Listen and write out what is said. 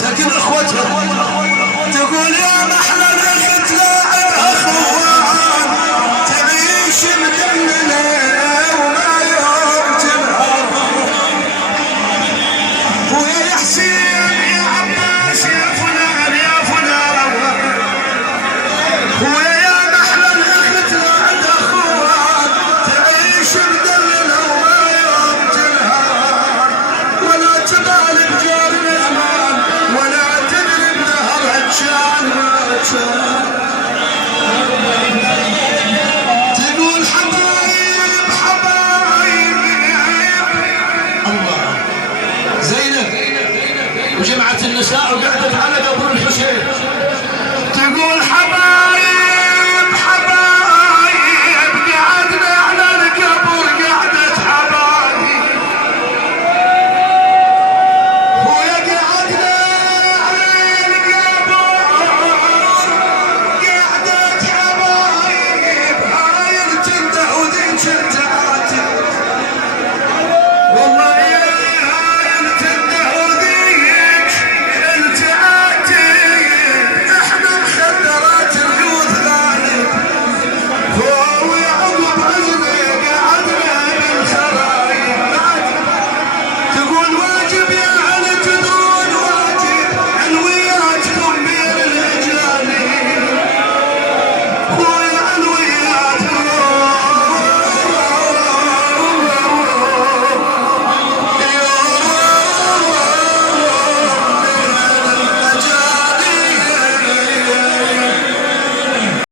كل اخوتها تقول يا محلى الاخت لا اخوان تعيش مدلله وما يوم تنهار. ويا حسين يا عباس يا فلان يا فلان ويا محلى الاخت لا اخوان تعيش مدلله وما يوم تنهار. ولا تبالي بجار الزمان ولا تدري بنهر كان ما كان. تقول حبايب حبايب الله زينب وجمعت النساء وقعدت على قبر الحسين تقول حبايب